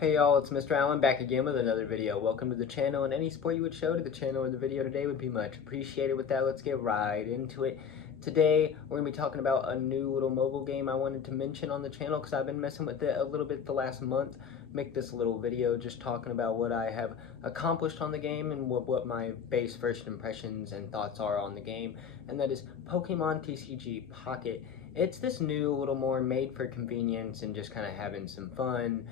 Hey y'all, it's Mr. Allen back again with another video. Welcome to the channel, and any support you would show to the channel or the video today would be much appreciated. With that, let's get right into it. Today, we're going to be talking about a new little mobile game I wanted to mention on the channel because I've been messing with it a little bit the last month. Make this little video just talking about what I have accomplished on the game and what my base first impressions and thoughts are on the game, and that is Pokemon TCG Pocket. It's this new, little more made for convenience and just kind of having some fun,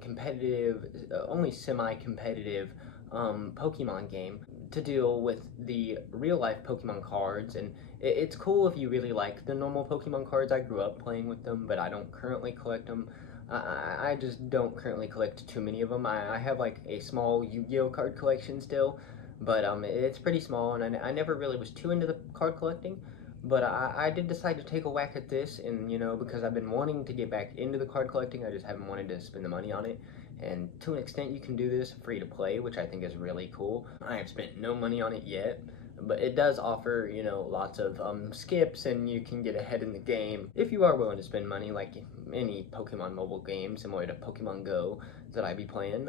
competitive, only semi-competitive Pokemon game to deal with the real-life Pokemon cards. And it's cool if you really like the normal Pokemon cards. I grew up playing with them, but I don't currently collect them. I just don't currently collect too many of them. I have like a small Yu-Gi-Oh card collection still, but it's pretty small, and I never really was too into the card collecting. But I did decide to take a whack at this, and because I've been wanting to get back into the card collecting, I just haven't wanted to spend the money on it. And to an extent, you can do this free to play, which I think is really cool. I have spent no money on it yet, but it does offer, lots of skips, and you can get ahead in the game if you are willing to spend money, like any Pokemon mobile game, similar to Pokemon Go that I be playing.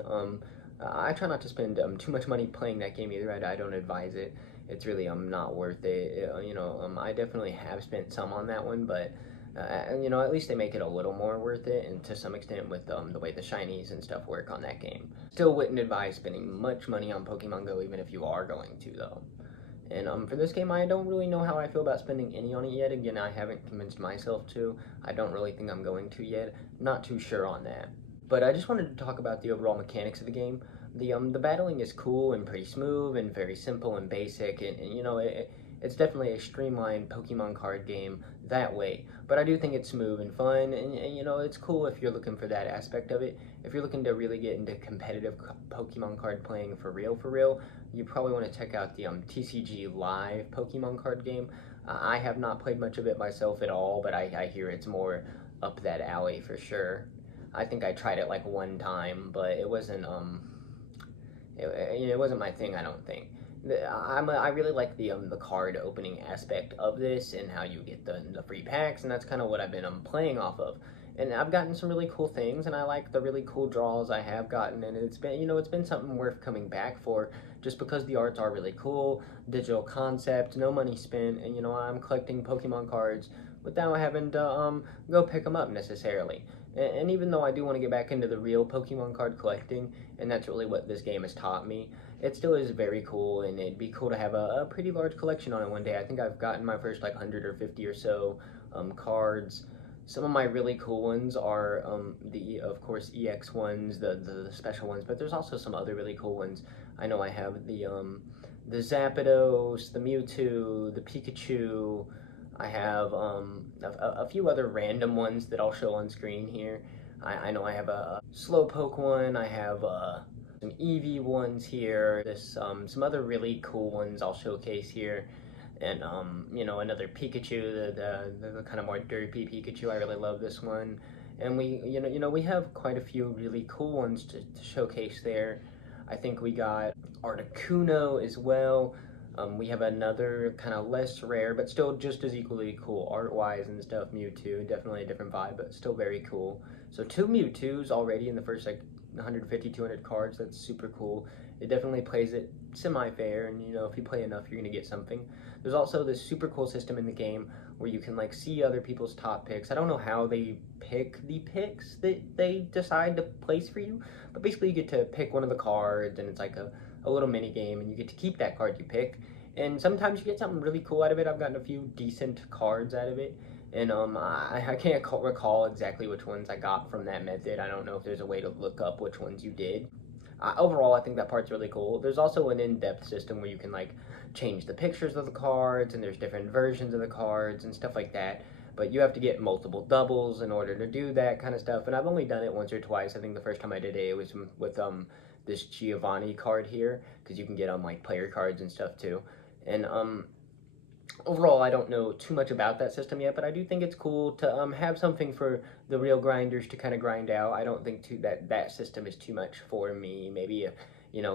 I try not to spend too much money playing that game either. I don't advise it. It's really not worth it. I definitely have spent some on that one, but at least they make it a little more worth it, and to some extent with the way the shinies and stuff work on that game. Still wouldn't advise spending much money on Pokemon Go, even if you are going to, though. And for this game, I don't really know how I feel about spending any on it yet. Again, I haven't convinced myself to. I don't really think I'm going to yet. Not too sure on that. But I just wanted to talk about the overall mechanics of the game. The battling is cool and pretty smooth and very simple and basic, and it's definitely a streamlined Pokemon card game that way. But I do think it's smooth and fun, and it's cool if you're looking for that aspect of it. If you're looking to really get into competitive Pokemon card playing for real, you probably want to check out the TCG Live Pokemon card game. I have not played much of it myself at all, but I hear it's more up that alley for sure. I think I tried it like one time, but it wasn't it wasn't my thing, I don't think. I really like the card opening aspect of this and how you get the free packs, and that's kind of what I've been playing off of. And I've gotten some really cool things, and I like the really cool draws I have gotten, and it's been something worth coming back for, just because the arts are really cool, digital concept, no money spent, and I'm collecting Pokemon cards without having to go pick them up necessarily. And even though I do want to get back into the real Pokemon card collecting, and that's really what this game has taught me, it still is very cool, and it'd be cool to have a pretty large collection on it one day. I think I've gotten my first like 100 or 50 or so cards. Some of my really cool ones are the, of course, EX ones, the special ones, but there's also some other really cool ones. I know I have the Zapdos, the Mewtwo, the Pikachu. I have a few other random ones that I'll show on screen here. I know I have a Slowpoke one, I have some Eevee ones here, there's some other really cool ones I'll showcase here, and another Pikachu, the kind of more derpy Pikachu. I really love this one, and we have quite a few really cool ones to showcase there. I think we got Articuno as well. We have another kind of less rare, but still just as equally cool art-wise and stuff, Mewtwo. Definitely a different vibe, but still very cool. So 2 Mewtwo's already in the first like 150, 200 cards. That's super cool. It definitely plays it semi-fair, and if you play enough, you're gonna get something. There's also this super cool system in the game where you can like see other people's top picks. I don't know how they pick the picks that they decide to place for you, but basically you get to pick one of the cards, and it's like a little mini game, and you get to keep that card you pick, and sometimes you get something really cool out of it. I've gotten a few decent cards out of it, and I can't recall exactly which ones I got from that method. I don't know if there's a way to look up which ones you did. Overall, I think that part's really cool. There's also an in-depth system where you can like change the pictures of the cards, and there's different versions of the cards and stuff like that, but you have to get multiple doubles in order to do that kind of stuff, and I've only done it once or twice. I think the first time I did it was with this Giovanni card here, because you can get like player cards and stuff too. And overall, I don't know too much about that system yet, but I do think it's cool to have something for the real grinders to kind of grind out. I don't think that system is too much for me. Maybe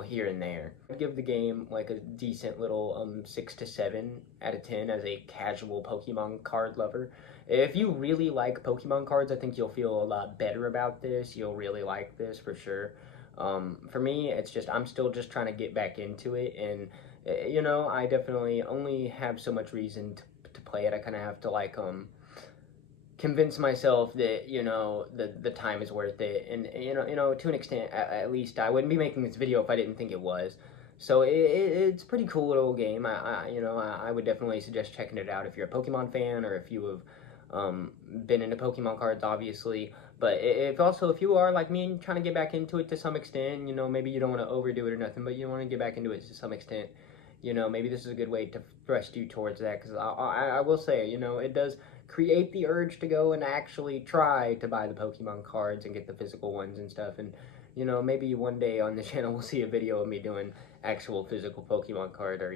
here and there. I'd give the game like a decent little 6 to 7 out of 10 as a casual Pokemon card lover. If you really like Pokemon cards, I think you'll feel a lot better about this. You'll really like this for sure. For me, it's just I'm still just trying to get back into it, and I definitely only have so much reason to play it. I kind of have to like convince myself that the time is worth it, and to an extent, at least I wouldn't be making this video if I didn't think it was. So it's a pretty cool little game. I would definitely suggest checking it out if you're a Pokemon fan, or if you have been into Pokemon cards, obviously. But if you are like me and trying to get back into it to some extent, maybe you don't want to overdo it or nothing, but you want to get back into it to some extent. Maybe this is a good way to thrust you towards that, because I will say, it does create the urge to go and actually try to buy the Pokemon cards and get the physical ones and stuff. And maybe one day on the channel we'll see a video of me doing actual physical Pokemon card, or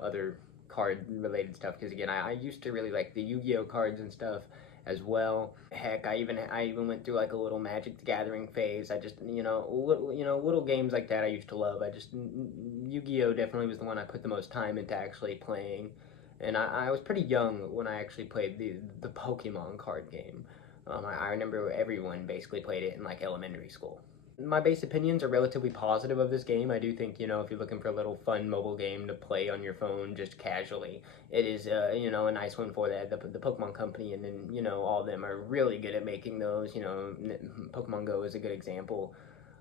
other card related stuff, because again, I used to really like the Yu-Gi-Oh cards and stuff as well. Heck, I even went through like a little Magic the Gathering phase. I just little games like that I used to love. Yu-Gi-Oh definitely was the one I put the most time into actually playing, and I was pretty young when I actually played the Pokemon card game. I remember everyone basically played it in like elementary school. My base opinions are relatively positive of this game. I do think, if you're looking for a little fun mobile game to play on your phone just casually, it is, a nice one for that. The Pokemon Company, and then, all of them are really good at making those. Pokemon Go is a good example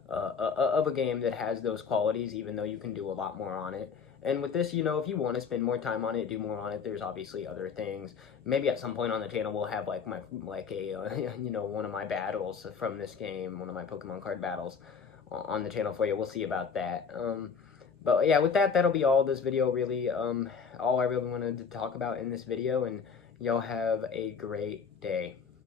of a game that has those qualities, even though you can do a lot more on it. And with this, if you want to spend more time on it, do more on it. There's obviously other things. Maybe at some point on the channel we'll have like one of my battles from this game, one of my Pokemon card battles on the channel for you. We'll see about that. But yeah, with that, that'll be all this video. Really, all I really wanted to talk about in this video. And y'all have a great day.